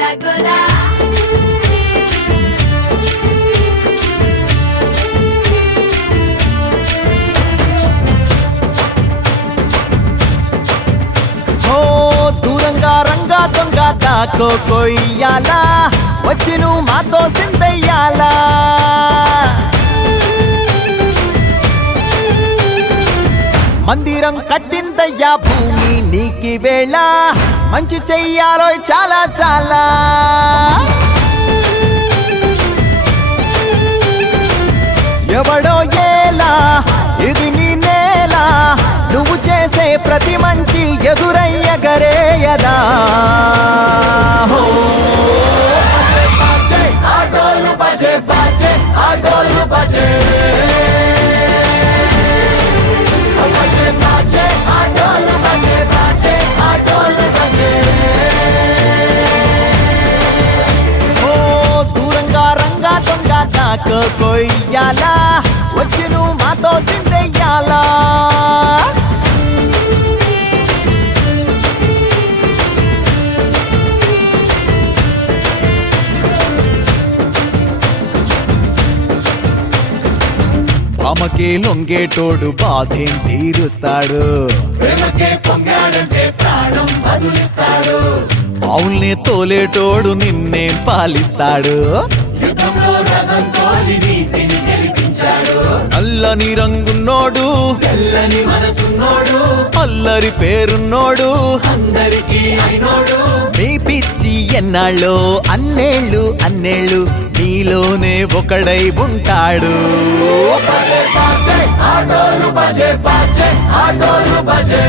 గోలా గోలా దూరంగా రంగా దొంగ దాకో కొయ్యాలా వచ్చి నువ్వు మాతో సిందయ్యాలా మందిరం కట్టిందయ్యా భూమి నీకి వేళ మంచి చెయ్యాలో చాలా చాలా ఎవడో ఏలా ఇది నీ నేల నువ్వు చేసే ప్రతి మంచి ఎదురయ్యగరేయదా ఆటోలు బజే బజే ఆటోలు బజే దూరంగా రంగా దొంగ దాకో కొయ్యాలా వచ్చి నువ్వు మాతో సిందెయ్యాలా అమ్మకే లొంగేటోడు బాధేం తీరుస్తాడు పావుల్ని తోలేటోడు నిన్నేం పాలిస్తాడు నల్లని రంగున్నోడు తెల్లని మనసున్నోడు అల్లరి పేరున్నోడు అందరికీ అయినోడు మీ పిచ్చి ఎన్నాళ్ళో అన్నేళ్ళు అన్నేళ్ళు నీలోనే ఒకడై ఉంటాడు ఆటోలు బజే బజే ఆటోలు బజే